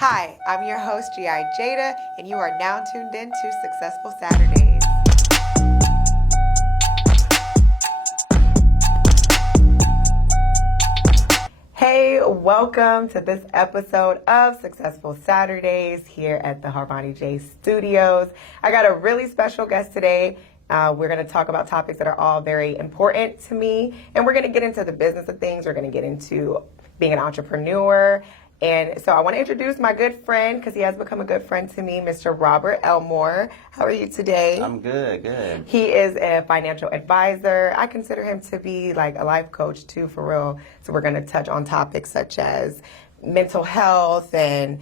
Hi, I'm your host, G.I. Jada, and you are now tuned in to Successful Saturdays. Hey, welcome to this episode of Successful Saturdays here at the Harvani J Studios. I got a really special guest today. We're going to talk about topics that are all very important to me, and we're going to get into the business of things. We're going to get into being an entrepreneur. And so I want to introduce my good friend, because he has become a good friend to me, Mr. Robert Elmore. How are you today? I'm good. He is a financial advisor. I consider him to be like a life coach too, for real. So we're going to touch on topics such as mental health and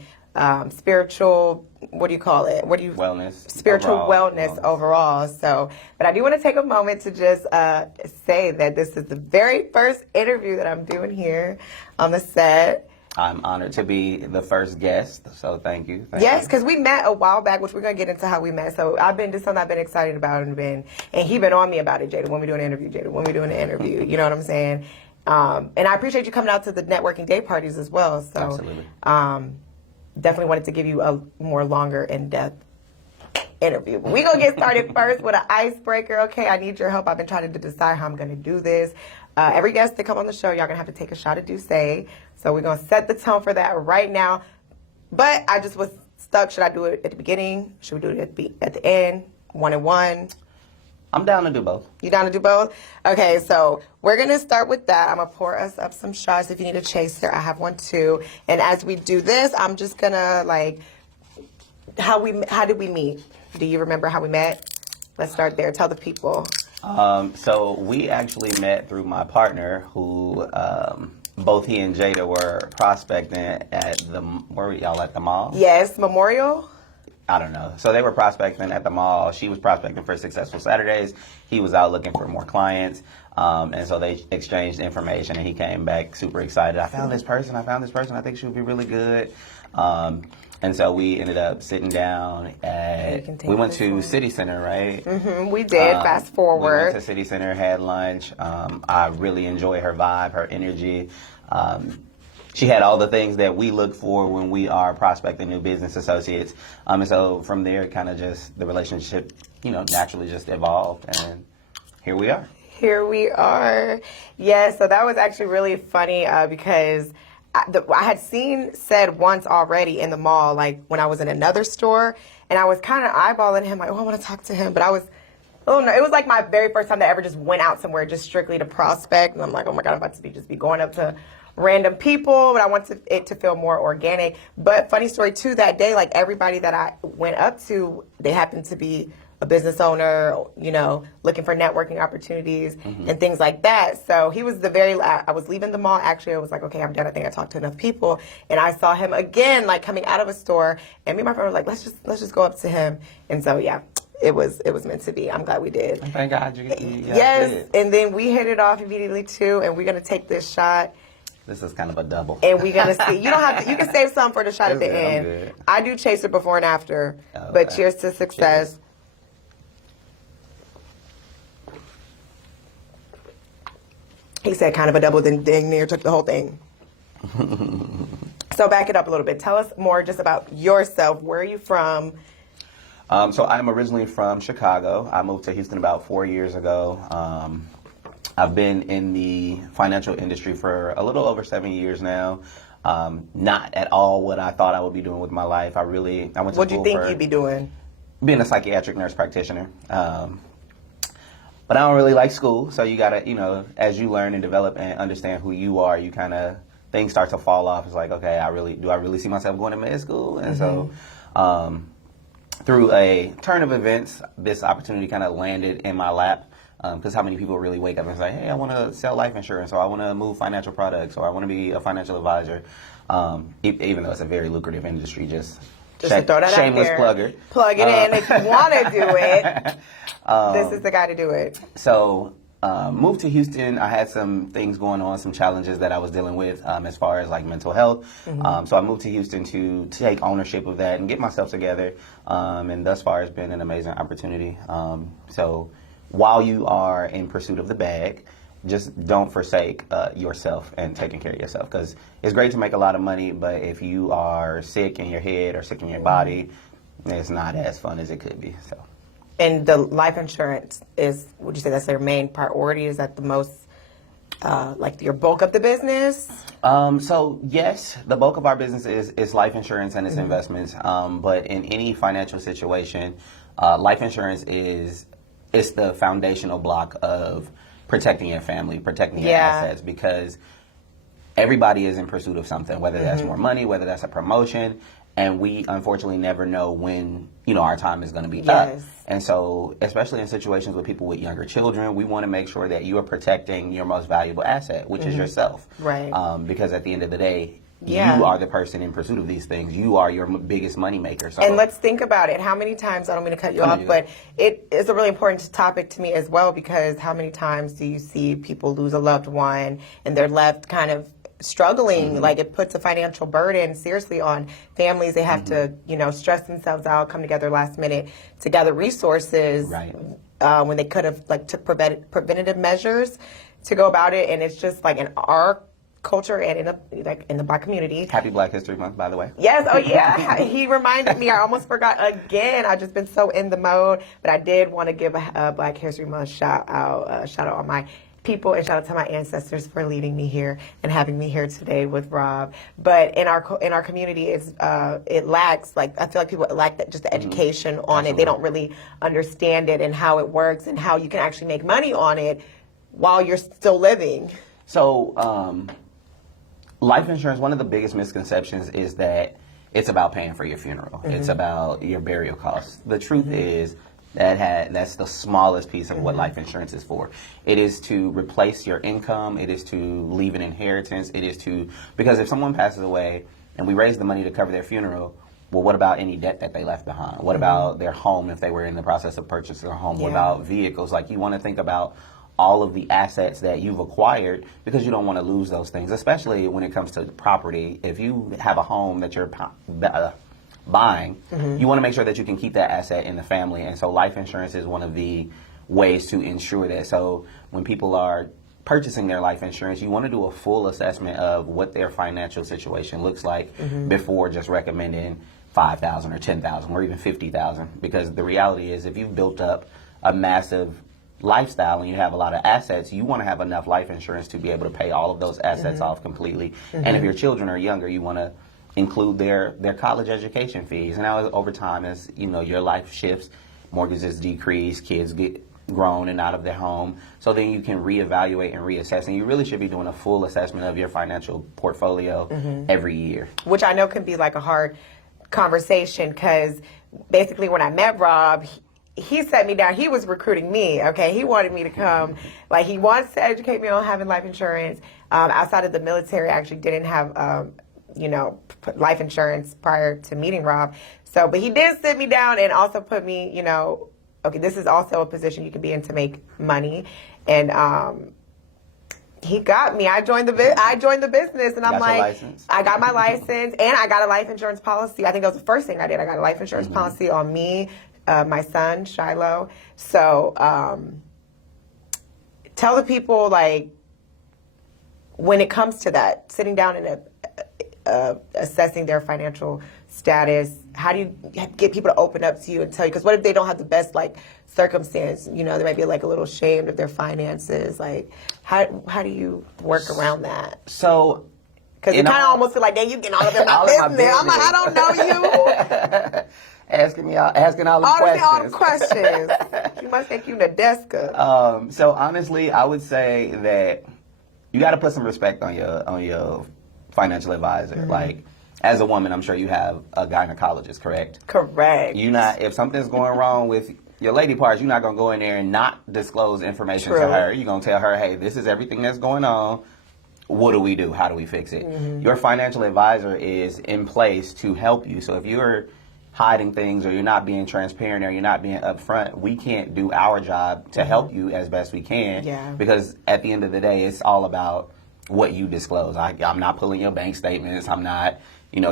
spiritual, what do you call it? Wellness. Spiritual wellness overall. So, but I do want to take a moment to just say that this is the very first interview that I'm doing here on the set. I'm honored to be the first guest, so thank you. Yes, because we met a while back, which we're going to get into how we met. So this is something I've been excited about and he been on me about it, Jada. When we do an interview, Jada. When we do an interview, you know what I'm saying? And I appreciate you coming out to the networking day parties as well. So, absolutely. Definitely wanted to give you a more longer, in-depth interview. But we're going to get started first with an icebreaker. Okay, I need your help. I've been trying to decide how I'm going to do this. Every guest that come on the show, y'all going to have to take a shot of Douce. So we're going to set the tone for that right now. But I just was stuck. Should I do it at the beginning? Should we do it at the end? 1 and 1? I'm down to do both. You down to do both? Okay, so we're going to start with that. I'm going to pour us up some shots. If you need a chaser, I have one too. And as we do this, I'm just going to how did we meet? Do you remember how we met? Let's start there. Tell the people. So we actually met through my partner who, both he and Jada were prospecting at where were y'all at the mall? Yes, Memorial? I don't know. So they were prospecting at the mall. She was prospecting for Successful Saturdays. He was out looking for more clients. And so they exchanged information and he came back super excited. I found this person. I think she would be really good. And so we ended up sitting down we went to City Center, right? Mm-hmm, we did. Fast forward. We went to City Center, had lunch. I really enjoy her vibe, her energy. She had all the things that we look for when we are prospecting new business associates. And so from there, kind of just the relationship, naturally just evolved. And here we are. Here we are. Yeah, so that was actually really funny because I had said once already in the mall, like when I was in another store, and I was kind of eyeballing him, like, oh, I want to talk to him. But it was like my very first time that I ever just went out somewhere just strictly to prospect. And I'm like, oh my God, I'm about to be going up to random people, but I want it to feel more organic. But funny story too, that day, like everybody that I went up to, they happened to be a business owner, looking for networking opportunities and things like that. So he was I was leaving the mall. Actually, I was like, okay, I'm done. I think I talked to enough people. And I saw him again, like coming out of a store. And me and my friend were like, let's just go up to him. And so, yeah, it was meant to be. I'm glad we did. Thank God you yes. did. And then we hit it off immediately too. And we're going to take this shot. This is kind of a double. And we're going to see. You don't have to. You can save some for the shot at the end. I do chaser before and after. Okay. But cheers to success. Cheers. He said kind of a double, then dang near took the whole thing. So back it up a little bit. Tell us more just about yourself. Where are you from? So I'm originally from Chicago. I moved to Houston about 4 years ago. I've been in the financial industry for a little over 7 years now. Not at all what I thought I would be doing with my life. I went to school. What do you think you'd be doing? Being a psychiatric nurse practitioner. But I don't really like school, so you gotta, as you learn and develop and understand who you are, you things start to fall off. It's like, okay, do I really see myself going to med school? And so, through a turn of events, this opportunity kind of landed in my lap. Because how many people really wake up and say, hey, I want to sell life insurance, or I want to move financial products, or I want to be a financial advisor, even though it's a very lucrative industry, just to throw that shameless out there. Plug it in if you want to do it. This is the guy to do it. So, moved to Houston. I had some things going on, some challenges that I was dealing with as far as like mental health. So I moved to Houston to take ownership of that and get myself together. And thus far, it's been an amazing opportunity. So while you are in pursuit of the bag, just don't forsake yourself and taking care of yourself, because it's great to make a lot of money, but if you are sick in your head or sick in your body, it's not as fun as it could be. So. And the life insurance is, would you say that's their main priority? Is that the most, like your bulk of the business? So yes, the bulk of our business is life insurance and its investments. But in any financial situation, life insurance it's the foundational block of protecting your family, protecting your assets, because everybody is in pursuit of something, whether that's more money, whether that's a promotion, and we unfortunately never know when, our time is going to be up. And so, especially in situations with people with younger children, we want to make sure that you are protecting your most valuable asset, which is yourself. Right. Because at the end of the day, you are the person in pursuit of these things. You are your biggest money maker. So. And let's think about it. How many times, I don't mean to cut you off, but it is a really important topic to me as well, because how many times do you see people lose a loved one and they're left kind of struggling? Like, it puts a financial burden seriously on families. They have to, stress themselves out, come together last minute to gather resources when they could have took preventative measures to go about it. And it's just like in our culture and in the Black community. Happy Black History Month, by the way. Yes. Oh yeah. He reminded me. I almost forgot again. I've just been so in the mode, but I did want to give a Black History Month shout out on my people, and shout out to my ancestors for leading me here and having me here today with Rob. But in our community, it lacks, I feel like people lack that, just the education on it. They don't really understand it and how it works and how you can actually make money on it while you're still living. So, life insurance, one of the biggest misconceptions is that it's about paying for your funeral. It's about your burial costs. The truth is that's the smallest piece of what life insurance is for. It is to replace your income. It is to leave an inheritance. It is to, because if someone passes away and we raise the money to cover their funeral, well, what about any debt that they left behind? What about their home if they were in the process of purchasing a home? What about vehicles? You want to think about all of the assets that you've acquired, because you don't want to lose those things, especially when it comes to property. If you have a home that you're buying, you want to make sure that you can keep that asset in the family. And so life insurance is one of the ways to ensure that. So when people are purchasing their life insurance, you want to do a full assessment of what their financial situation looks like before just recommending $5,000 or $10,000 or even $50,000. Because the reality is, if you've built up a massive lifestyle and you have a lot of assets, you want to have enough life insurance to be able to pay all of those assets off completely. And if your children are younger, you want to include their college education fees. And now over time, as your life shifts, mortgages decrease, kids get grown and out of their home, so then you can reevaluate and reassess. And you really should be doing a full assessment of your financial portfolio every year. Which I know can be a hard conversation, because basically when I met Rob, he set me down. He was recruiting me, okay? He wanted me to come. He wants to educate me on having life insurance. Outside of the military, I actually didn't have, life insurance prior to meeting Rob. So, but he did sit me down and also put me, okay, this is also a position you can be in to make money. And he got me. I joined the business, and I'm like, I got my license, and I got a life insurance policy. I think that was the first thing I did. I got a life insurance policy on me, my son, Shiloh. So tell the people, when it comes to that, sitting down and assessing their financial status, how do you get people to open up to you and tell you? Because what if they don't have the best circumstance? They might be a little ashamed of their finances. How do you work around that? So, because you kind of almost feel like, dang, you getting all of it my business. I'm like, I don't know you. asking all the questions. You must think you Nadeska. So honestly, I would say that you got to put some respect on your financial advisor. As a woman, I'm sure you have a gynecologist, correct? Correct. If something's going wrong with your lady parts, you're not going to go in there and not disclose information to her. You're going to tell her, hey, this is everything that's going on. What do we do? How do we fix it? Your financial advisor is in place to help you. So if you're hiding things, or you're not being transparent, or you're not being upfront, we can't do our job to help you as best we can. Yeah. Because at the end of the day, it's all about what you disclose. I'm not pulling your bank statements. I'm not,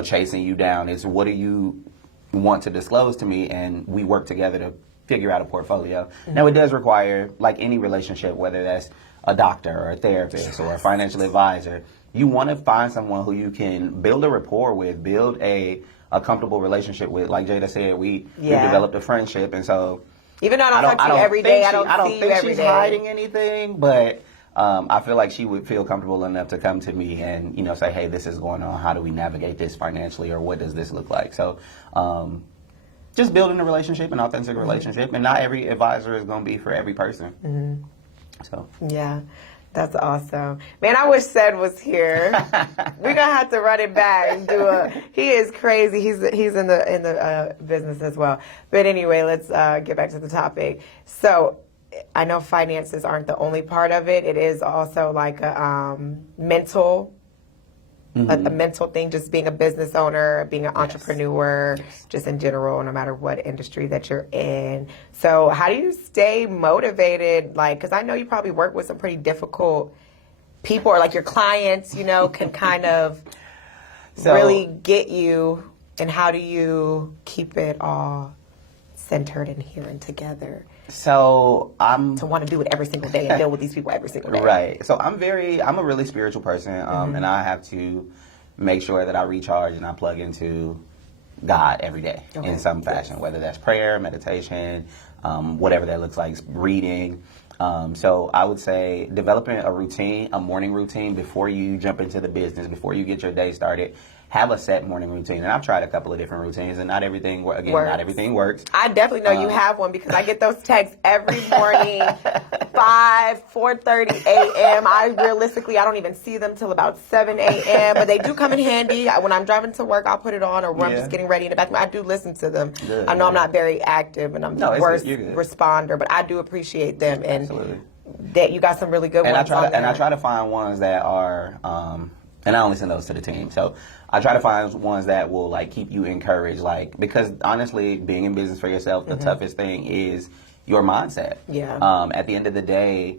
chasing you down. It's what do you want to disclose to me, and we work together to figure out a portfolio. Now, it does require, like any relationship, whether that's a doctor or a therapist or a financial advisor. You want to find someone who you can build a rapport with, build a comfortable relationship with. Like Jada said, we've developed a friendship, and so even though I don't talk to you every day, I don't see you every day. I don't think she's hiding anything, but I feel like she would feel comfortable enough to come to me and, you know, say, hey, this is going on. How do we navigate this financially, or what does this look like? So just building a relationship, an authentic relationship, and not every advisor is going to be for every person. So yeah. That's awesome. Man, I wish Sed was here. We're gonna have to run it back and he is crazy. He's in the business as well. But anyway, let's get back to the topic. So I know finances aren't the only part of it. It is also like a mental a mental thing, just being a business owner, being an entrepreneur, just in general, no matter what industry that you're in. So how do you stay motivated? Like, because I know you probably work with some pretty difficult people, or like your clients, you know, can kind of really get you. And how do you keep it all centered and here and together? So to want to do it every single day and deal with these people every single day. Right. So I'm a really spiritual person, and I have to make sure that I recharge and I plug into God every day in some fashion, whether that's prayer, meditation, whatever that looks like, reading. So I would say developing a routine, a morning routine before you jump into the business, before you get your day started. Have a set morning routine. And I've tried a couple of different routines, and not everything works. I definitely know you have one, because I get those texts every morning, 4:30 a.m. I don't even see them till about 7 a.m., but they do come in handy. When I'm driving to work, I'll put it on, or when I'm just getting ready in the bathroom. I do listen to them. Good, I know I'm not very active, and I'm the worst responder, but I do appreciate them. And absolutely. That you got some really good ones on there. And I try to find ones that are, and I only send those to the team. So I try to find ones that will like keep you encouraged, like, because honestly, being in business for yourself, the toughest thing is your mindset. Yeah. At the end of the day,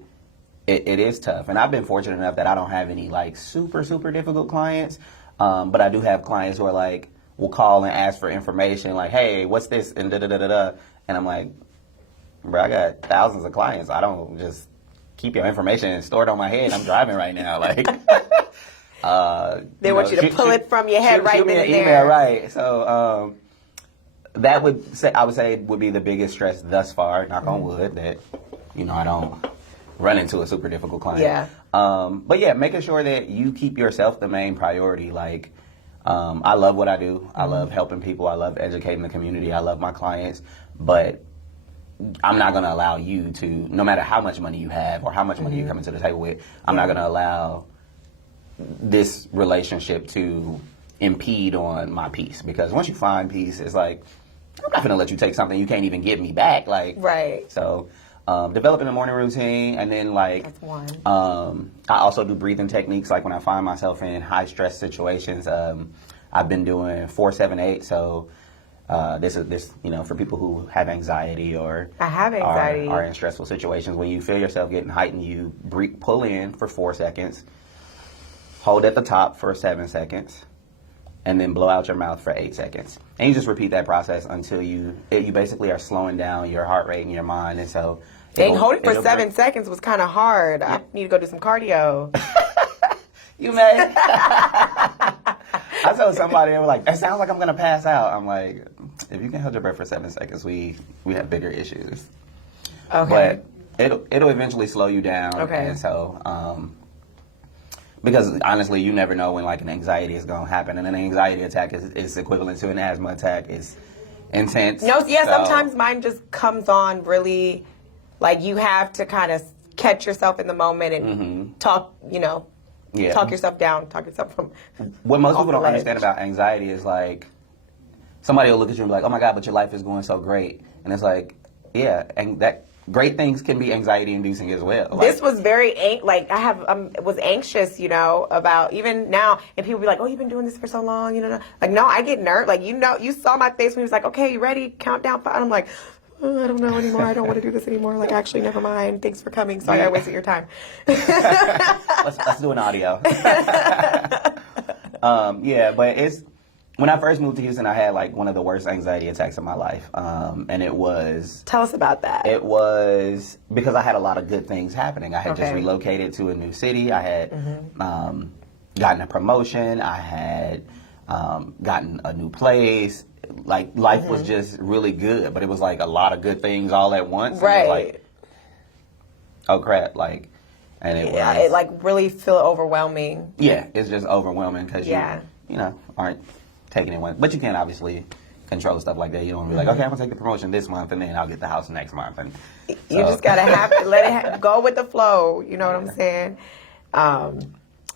it is tough. And I've been fortunate enough that I don't have any like super, super difficult clients. But I do have clients who are like, will call and ask for information, like, hey, what's this? And da-da-da-da-da. And I'm like, bro, I got thousands of clients. I don't just keep your information and store it on my head. I'm driving right now. Like, they want you to pull it from your head right then and there. Email, right. So that I would say would be the biggest stress thus far, knock on wood, that, you know, I don't run into a super difficult client. Yeah. But yeah, making sure that you keep yourself the main priority. Like, I love what I do. I love helping people. I love educating the community. I love my clients. But I'm not going to allow you to, no matter how much money you have or how much money you come into the table with, I'm not going to allow this relationship to impede on my peace. Because once you find peace, it's like, I'm not going to let you take something you can't even give me back. Like, right. So developing a morning routine, and then like, that's one. I also do breathing techniques. Like when I find myself in high stress situations, I've been doing 4-7-8. So this, you know, for people who have anxiety or I have anxiety. Are in stressful situations, when you feel yourself getting heightened, you pull in for 4 seconds, hold at the top for 7 seconds, and then blow out your mouth for 8 seconds. And you just repeat that process until you basically are slowing down your heart rate and your mind. And so holding for 7 seconds was kind of hard. Yeah. I need to go do some cardio. You may. I told somebody, they were like, "It sounds like I'm going to pass out." I'm like, if you can hold your breath for 7 seconds, we have bigger issues. Okay. But it'll eventually slow you down. Okay. And so, because honestly, you never know when like an anxiety is going to happen, and an anxiety attack is equivalent to an asthma attack. It's intense. No, yeah, sometimes mine just comes on really, like you have to kind of catch yourself in the moment and talk, you know, talk yourself down, talk yourself from. What most people don't understand about anxiety is like, somebody will look at you and be like, "Oh my God, but your life is going so great," and it's like, yeah, and that. Great things can be anxiety-inducing as well. Like, this was very, like, I was anxious, you know, about even now, and people be like, "Oh, you've been doing this for so long," you know. Like, no, I get nervous. Like, you know, you saw my face when he was like, "Okay, you ready? Countdown 5." I'm like, "Oh, I don't know anymore. I don't want to do this anymore. Like, actually, never mind. Thanks for coming. Sorry I wasted your time." let's do an audio. Yeah, but when I first moved to Houston, I had like one of the worst anxiety attacks of my life. And it was... Tell us about that. It was because I had a lot of good things happening. I had just Okay. relocated to a new city. I had gotten a promotion. I had gotten a new place. Like, life was just really good. But it was like a lot of good things all at once. Right. And like, oh, crap. Like, and it Yeah, was... it like really feel overwhelming. Yeah, it's just overwhelming because Yeah. you know, aren't taking it one. But you can't obviously control stuff like that. You don't be like, okay, I'm gonna take the promotion this month and then I'll get the house next month. And You so- just gotta have to let it go with the flow. You know what I'm saying?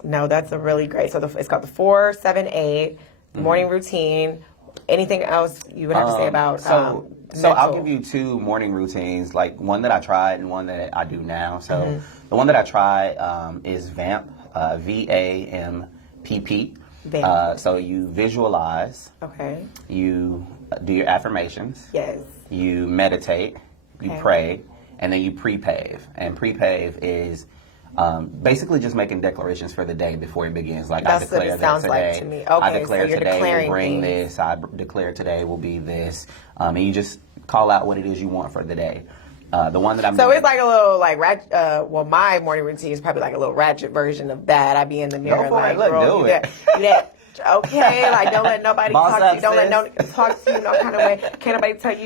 No, that's a really great. So it's called the 4-7-8 morning routine. Anything else you would have to say about? So I'll mental? give you two morning routines, like one that I tried and one that I do now. So the one that I try is VAMP, VAMPP. VAMP. So you visualize, Okay. you do your affirmations, Yes. you meditate, you Okay. pray, and then you pre-pave. And pre-pave is basically just making declarations for the day before it begins. Like, That's I declare what it that sounds today, like to me. I Okay, declare so you're today will declaring bring things. this. I declare today will be this. And you just call out what it is you want for the day. The one that I'm So doing, it's like a little like ratchet. Well, my morning routine is probably like a little ratchet version of that. I be in the mirror for like, it. Look, girl, do you it. that, okay, like don't let nobody Boss talk up, to you. Don't let sis. talk to you no kind of way. Can't nobody tell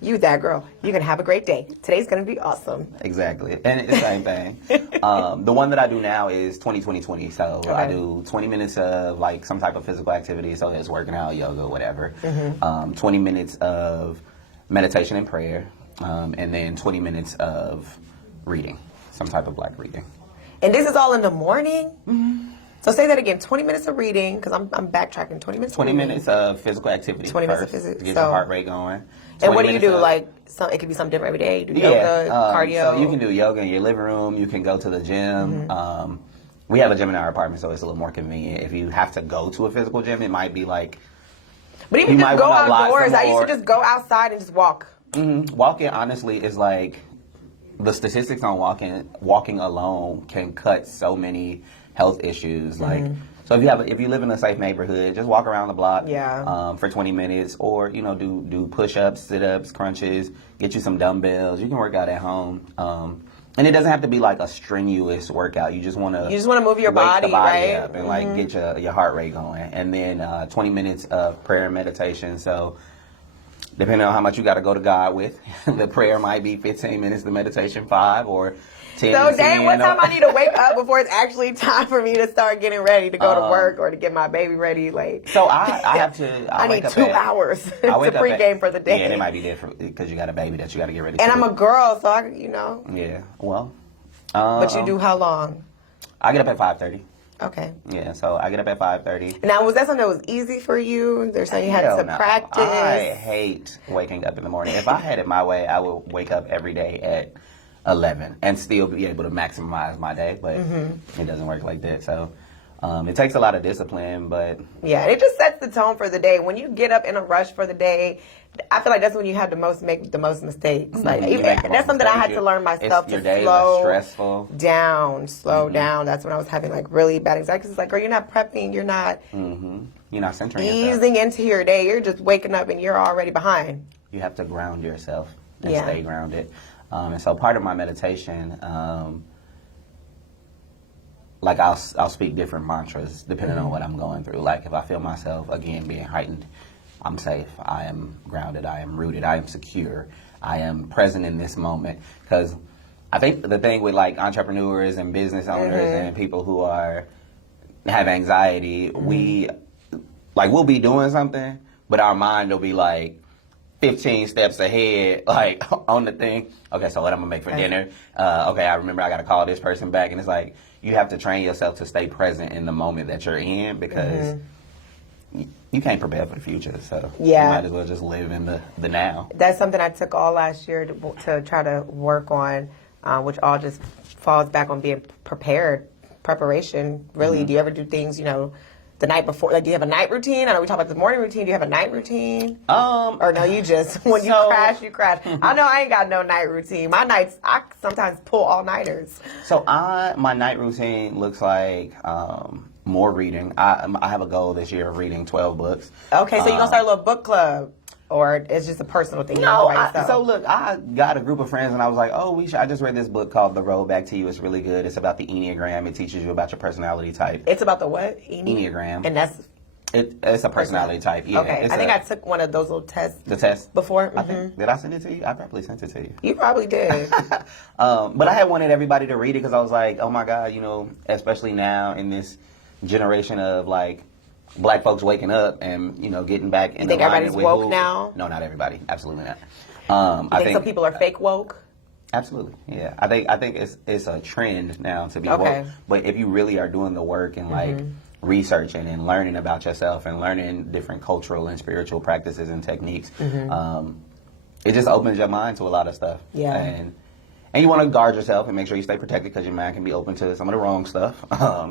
you that girl. You're gonna have a great day. Today's gonna be awesome. Exactly. And it's the same thing. The one that I do now is 20-20-20. So I Okay. do 20 minutes of like some type of physical activity. So it's working out, yoga, whatever. 20 minutes of meditation and prayer. And then 20 minutes of reading, some type of black reading. And this is all in the morning. So say that again. 20 minutes of reading because I'm backtracking. 20 minutes. 20 of reading. minutes of physical activity 20 minutes first of physics. to get So- your heart rate going. And 20 what do you minutes do? of- Like, it could be something different every day. You do yoga, cardio. So you can do yoga in your living room. You can go to the gym. We have a gym in our apartment, so it's a little more convenient. If you have to go to a physical gym, it might be like But even you just might go wanna lock outdoors. some I used to more- just go outside and just walk. walking. Honestly, is like the statistics on walking alone can cut so many health issues. Like, so if you live in a safe neighborhood, just walk around the block Yeah. for 20 minutes, or do push-ups, sit-ups, crunches, get you some dumbbells. You can work out at home. And it doesn't have to be like a strenuous workout. You just want to move your body, right? up and like get your heart rate going. And then 20 minutes of prayer and meditation. So depending on how much you got to go to God with, the prayer might be 15 minutes, the meditation 5, or 10. So, to dang, 10, what time I need to wake up before it's actually time for me to start getting ready to go to work or to get my baby ready? Like, So I have to. I need 2 hours to pregame for the day. Yeah, it might be different because you got a baby that you got to get ready. And to. I'm a girl, so I. Yeah. Well. But you do how long? I get up at 5:30. Okay. Yeah, so I get up at 5:30. Now, was that something that was easy for you? They're saying you had Hell to no. practice. I hate waking up in the morning. If I had it my way, I would wake up every day at 11 and still be able to maximize my day, but it doesn't work like that. So it takes a lot of discipline, but Yeah, it just sets the tone for the day. When you get up in a rush for the day, I feel like that's when you have make the most mistakes. Like you make the that's most something I had mistakes. to learn myself Your to days slow are stressful. down, slow down. That's when I was having like really bad anxiety. 'Cause it's like, girl, you're not prepping, you're not You're not centering yourself. easing into your day. You're just waking up and you're already behind. You have to ground yourself and Yeah. stay grounded. And so part of my meditation, like I'll speak different mantras depending on what I'm going through. Like if I feel myself again being heightened, I'm safe. I am grounded. I am rooted. I am secure. I am present in this moment. Because I think the thing with like entrepreneurs and business owners and people who have anxiety, we'll be doing something, but our mind will be like 15 steps ahead, like on the thing. Okay, so what I'm gonna make for dinner? Okay, I remember I gotta call this person back, and it's like you have to train yourself to stay present in the moment that you're in because you can't prepare for the future. So Yeah. you might as well just live in the now. That's something I took all last year to try to work on, which all just falls back on being prepared. Preparation, really. Do you ever do things, the night before? Like, do you have a night routine? I know we talk about the morning routine. Do you have a night routine? Or no, you just, when you crash, you crash. I know I ain't got no night routine. My nights, I sometimes pull all-nighters. So my night routine looks like more reading. I have a goal this year of reading 12 books. Okay, so you're going to start a little book club? Or it's just a personal thing? No, so look, I got a group of friends and I was like, oh, I just read this book called The Road Back to You. It's really good. It's about the Enneagram. It teaches you about your personality type. It's about the what? Enneagram. And that's... It's a personality type. Yeah, okay, I think I took one of those little tests. The test? Before. I think, did I send it to you? I probably sent it to you. You probably did. But I had wanted everybody to read it because I was like, oh my God, especially now in this generation of like, Black folks waking up and getting back in. You think everybody's woke now? No, not everybody. Absolutely not. I think some people are fake woke. Absolutely, yeah. I think it's a trend now to be woke. But if you really are doing the work and like researching and learning about yourself and learning different cultural and spiritual practices and techniques, it just opens your mind to a lot of stuff. Yeah. And you want to guard yourself and make sure you stay protected because your mind can be open to some of the wrong stuff.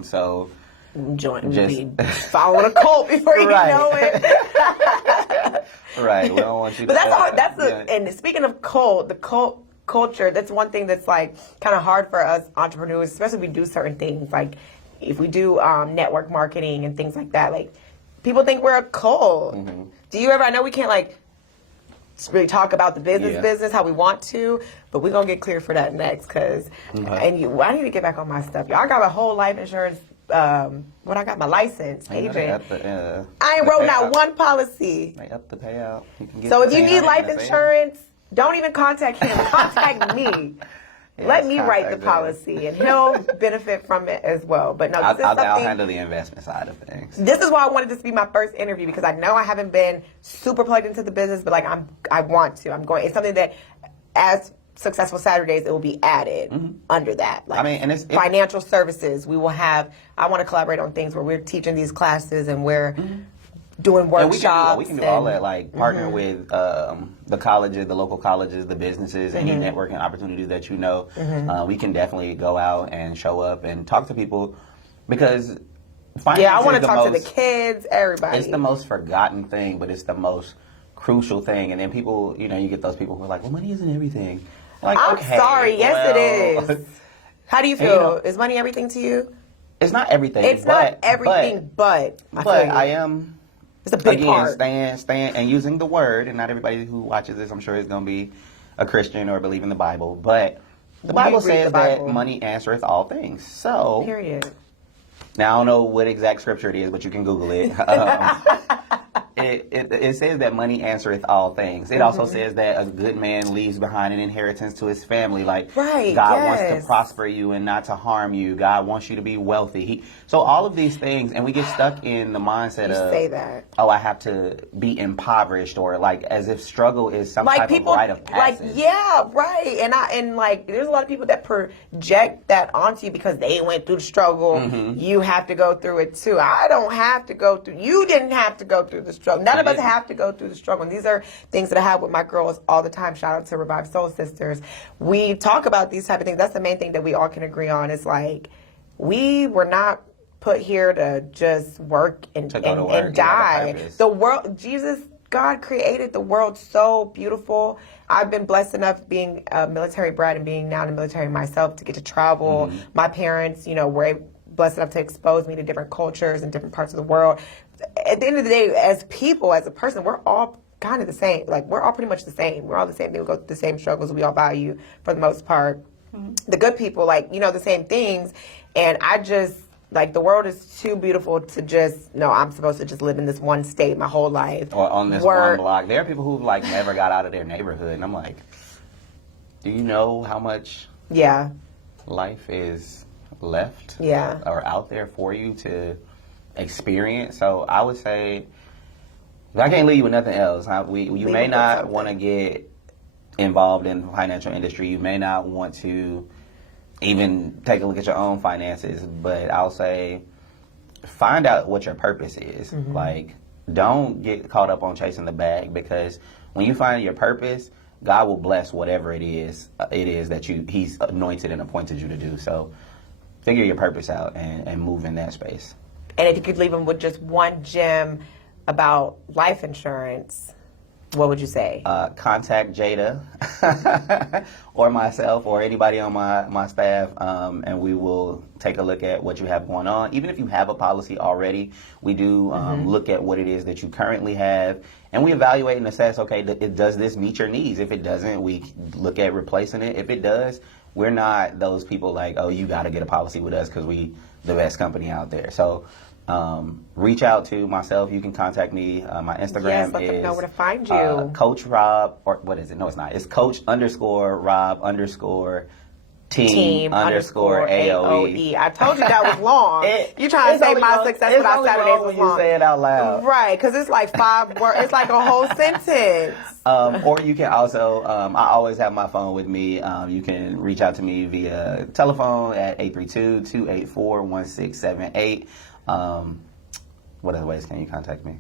So. Following a cult before you know it. Right. We don't want you to. But and speaking of the cult culture, that's one thing that's like kind of hard for us entrepreneurs, especially if we do certain things. Like if we do network marketing and things like that, like people think we're a cult. Do you ever? I know we can't like really talk about the business how we want to, but we're gonna get clear for that next because I need to get back on my stuff. Y'all got a whole life insurance. When I got my license, agent, I ain't wrote out one policy. They up the payout. So if you need life insurance, don't even contact him. Contact me. Let me write the policy, and he'll benefit from it as well. But no, I'll handle the investment side of things. This is why I wanted this to be my first interview because I know I haven't been super plugged into the business, but like I want to. I'm going. It's something that as Successful Saturdays, it will be added under that. Like and it's financial services. We will have. I want to collaborate on things where we're teaching these classes and we're doing workshops. We can do all that. Like partner with the colleges, the local colleges, the businesses, any networking opportunities that you know. We can definitely go out and show up and talk to people because. I want to talk to the kids, everybody. It's the most forgotten thing, but it's the most crucial thing. And then people, you get those people who are like, well, money isn't everything. Like, I'm sorry. Yes, it is. How do you feel? Is money everything to you? It's not everything. It's not everything, but I am. It's a big part. Staying and using the word, and not everybody who watches this, I'm sure, is going to be a Christian or believe in the Bible. But the Bible says that money answereth all things. So. Period. Now I don't know what exact scripture it is, but you can Google it. It says that money answereth all things. It also says that a good man leaves behind an inheritance to his family. Like God wants to prosper you and not to harm you. God wants you to be wealthy. So all of these things, and we get stuck in the mindset of, I have to be impoverished, or like as if struggle is some type of rite of passage. And like there's a lot of people that project that onto you because they went through the struggle. You have to go through it too. I don't have to go through. You didn't have to go through the struggle. None of us have to go through the struggle. And these are things that I have with my girls all the time. Shout out to Revive Soul Sisters. We talk about these type of things. That's the main thing that we all can agree on. Is like we were not put here to just work and die. The world, God created the world so beautiful. I've been blessed enough being a military brat and being now in the military myself to get to travel. My parents, were blessed enough to expose me to different cultures and different parts of the world. At the end of the day, as people, as a person, we're all kind of the same. Like, we're all pretty much the same. We're all the same. We go through the same struggles. We all value, for the most part. The good people, the same things. And I just, the world is too beautiful to just, no, I'm supposed to just live in this one state my whole life. Or on this one block. There are people who, never got out of their neighborhood. And I'm like, do you know how much life is left or out there for you to experience? So I would say, I can't leave you with nothing else. You may not want to get involved in the financial industry. You may not want to even take a look at your own finances, but I'll say find out what your purpose is. Don't get caught up on chasing the bag, because when you find your purpose, God will bless whatever it is that He's anointed and appointed you to do. So figure your purpose out and move in that space. And if you could leave them with just one gem about life insurance, what would you say? Contact Jada or myself or anybody on my staff, and we will take a look at what you have going on. Even if you have a policy already, we do look at what it is that you currently have, and we evaluate and assess, okay, does this meet your needs? If it doesn't, we look at replacing it. If it does, we're not those people like, oh, you got to get a policy with us because we the best company out there. So reach out to myself. You can contact me. My Instagram let them is know where to find you. Coach Rob, or what is it? No, it's not. It's Coach_Rob_team_AOE. I told you that was long. You trying to say my success without Saturdays was long. You say it out loud. Right, because it's like 5 words. It's like a whole sentence. Or you can also, I always have my phone with me. You can reach out to me via telephone at 832-284-1678. What other ways can you contact me?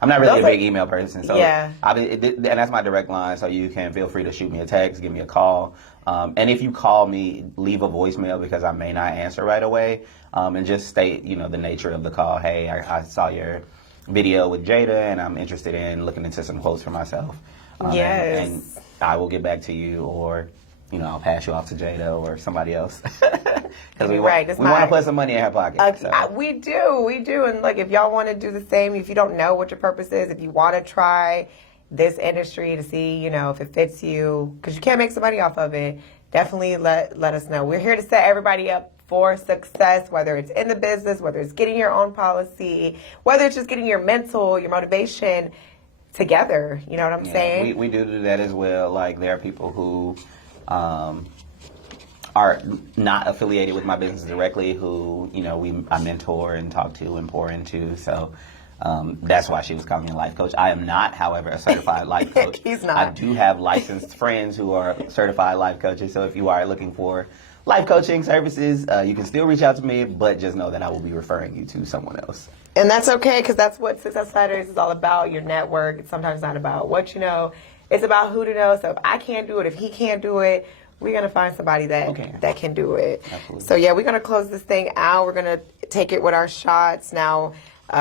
I'm not really a big email person, so yeah. And that's my direct line, so you can feel free to shoot me a text, give me a call. And if you call me, leave a voicemail because I may not answer right away. And just state, the nature of the call. Hey, I saw your video with Jada, and I'm interested in looking into some quotes for myself. Yes. And I will get back to you, or I'll pass you off to Jada or somebody else. Because we want to put some money in her pocket. We do. And look, if y'all want to do the same, if you don't know what your purpose is, if you want to try this industry to see, if it fits you, because you can't make some money off of it, definitely let us know. We're here to set everybody up for success, whether it's in the business, whether it's getting your own policy, whether it's just getting your mental, your motivation together. You know what I'm saying? We do that as well. Like, there are people who are not affiliated with my business directly who, I mentor and talk to and pour into. So that's why she was calling me a life coach. I am not, however, a certified life coach. He's not. I do have licensed friends who are certified life coaches. So if you are looking for life coaching services, you can still reach out to me, but just know that I will be referring you to someone else. And that's okay, because that's what Success Saturdays is all about, your network. It's sometimes not about what you know. It's about who to know. So if I can't do it, if he can't do it, we're going to find somebody that can do it. Absolutely. So, we're going to close this thing out. We're going to take it with our shots. Now,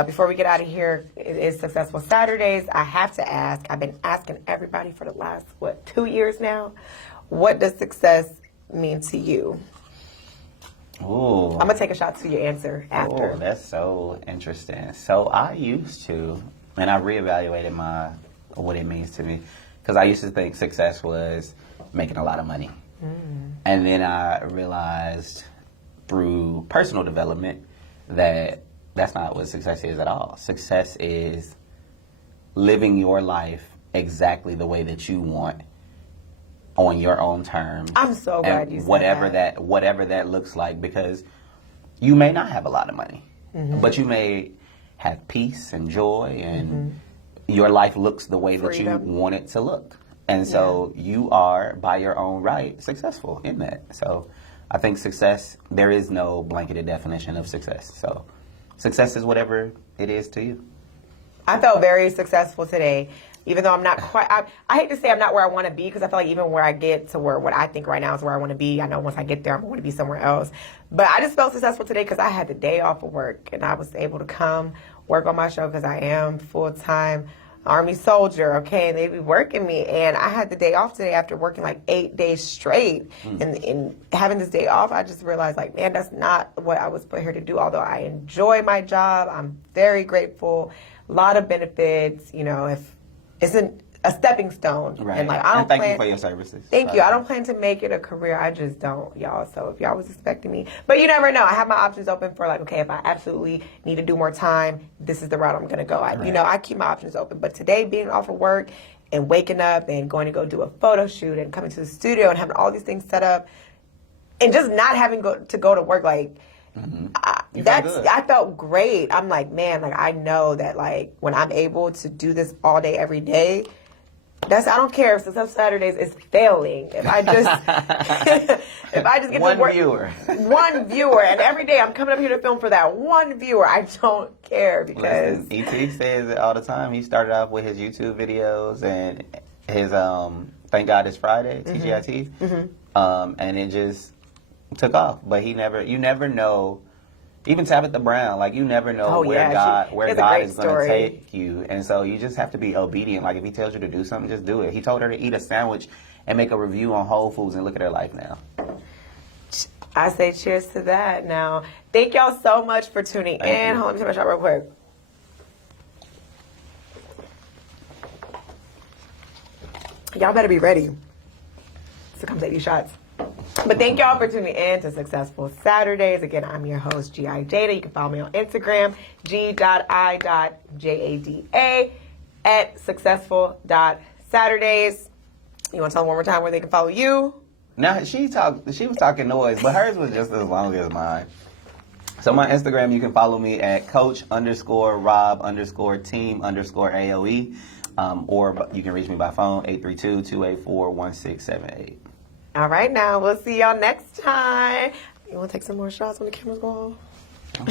before we get out of here, it is Successful Saturdays. I have to ask, I've been asking everybody for the last, 2 years now, what does success mean to you? Ooh. I'm going to take a shot to your answer after. Oh, that's so interesting. So I used to, and I reevaluated what it means to me, because I used to think success was making a lot of money. And then I realized through personal development that that's not what success is at all. Success is living your life exactly the way that you want, on your own terms. I'm so glad you said that. Whatever that looks like, because you may not have a lot of money, but you may have peace and joy, and your life looks the way that you want it to look. And so you are, by your own right, successful in that. So I think success, there is no blanketed definition of success. So success is whatever it is to you. I felt very successful today, even though I'm not quite, I hate to say I'm not where I want to be, because I feel like even where I get to what I think right now is where I want to be, I know once I get there, I'm going to be somewhere else. But I just felt successful today because I had the day off of work, and I was able to come work on my show because I am full-time Army soldier, okay, and they be working me, and I had the day off today after working like 8 days straight, and having this day off, I just realized, like, man, that's not what I was put here to do. Although I enjoy my job, I'm very grateful, a lot of benefits, if isn't a stepping stone, right? And like, I don't thank you for your services. Thank you. I don't plan to make it a career. I just don't, y'all. So if y'all was expecting me, but you never know. I have my options open for, like, okay, if I absolutely need to do more time, this is the route I'm going to go. I keep my options open. But today, being off of work and waking up and going to go do a photo shoot and coming to the studio and having all these things set up, and just not having to go to work, like, I felt great. I'm like, man, like, I know that, like, when I'm able to do this all day, every day, I don't care if Success Saturdays is failing. If I just get one to work, one viewer, and every day I'm coming up here to film for that one viewer, I don't care, because E.T. says it all the time. He started off with his YouTube videos and his Thank God It's Friday, TGIT, and it just took off. But you never know Even Tabitha Brown, like you never know Oh, where yeah, God she has a God great is going to story. take you, and so you just have to be obedient. Like if He tells you to do something, just do it. He told her to eat a sandwich and make a review on Whole Foods, and look at her life now. I say cheers to that. Now, thank y'all so much for tuning Thank in. you. Hold on, let me take my shot real quick. Y'all better be ready to come take these shots. But thank y'all for tuning in to Successful Saturdays. Again, I'm your host, G.I. Jada. You can follow me on Instagram, g.i.jada at successful.saturdays. You want to tell them one more time where they can follow you? Now she was talking noise, but hers was just as long as mine. So my Instagram, you can follow me at coach_rob_team_AOE, or you can reach me by phone 832-284-1678. All right, now we'll see y'all next time. You want to take some more shots when the cameras go on?